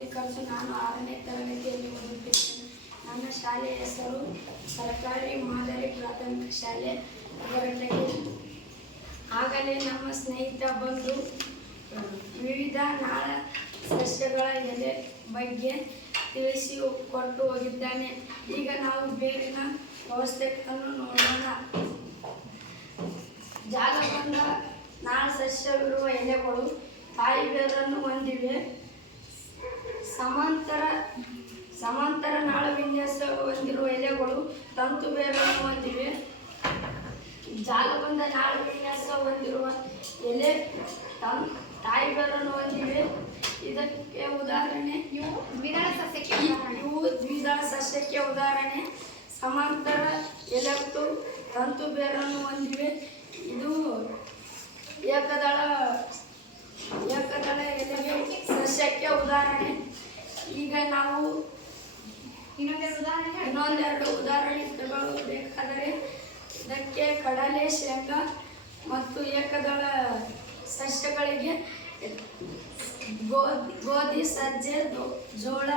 ನಾನು 6ನೇ ತರಗತಿಯಲ್ಲಿ ಓದುತ್ತಿದ್ದೇನೆ. ನನ್ನ ಶಾಲೆಯ ಹೆಸರು ಸರ್ಕಾರಿ ಮಾದರಿ ಪ್ರಾಥಮಿಕ ಶಾಲೆ ಹೊರಟಗಿ. ಆಗಲೇ ನಮ್ಮ ಸ್ನೇಹಿತ ಬಂದು ವಿವಿಧ ನಾಳ ಸಸ್ಯಗಳ ಎಲೆ ಬಗ್ಗೆ ತಿಳಿಸಿಕೊಟ್ಟು ಹೋಗಿದ್ದಾನೆ. ಈಗ ನಾವು ಬೇರಿನ ವ್ಯವಸ್ಥೆಗಳನ್ನು ನೋಡೋಣ. ಜಾಲಬಂಧ ನಾಳ ಸಸ್ಯವಿರುವ ಎಲೆಗಳು ತಾಯಿ ಬೇರನ್ನು ಹೊಂದಿವೆ. ಸಮಾಂತರ ನಾಳ ವಿನ್ಯಾಸ ಹೊಂದಿರುವ ಎಲೆಗಳು ತಂತು ಬೇರನ್ನು ಹೊಂದಿವೆ. ಜಾಲಬಂಧ ನಾಳ ವಿನ್ಯಾಸ ಹೊಂದಿರುವ ಎಲೆ ತಾಯಿ ಬೇರನ್ನು ಹೊಂದಿವೆ. ಇದಕ್ಕೆ ಉದಾಹರಣೆ ಇವು ದ್ವಿದಳ ಸಸ್ಯಕ್ಕೆ ಉದಾಹರಣೆ. ಸಮಾಂತರ ಎಲೆಗಳು ತಂತು ಬೇರನ್ನು ಹೊಂದಿವೆ. ಇದು ಏಕದಳ ಎಲೆ ಸಸ್ಯಕ್ಕೆ ಉದಾಹರಣೆ. ಈಗ ನಾವು ಇನ್ನೊಂದೆರಡು ಉದಾಹರಣೆ ತಗೊಳ್ಳಬೇಕಾದರೆ ಇದಕ್ಕೆ ಕಡಲೆ, ಶೇಂಗಾ ಮತ್ತು ಏಕದಳ ಸಸ್ಯಗಳಿಗೆ ಗೋಧಿ, ಸಜ್ಜೆ, ಜೋಳ.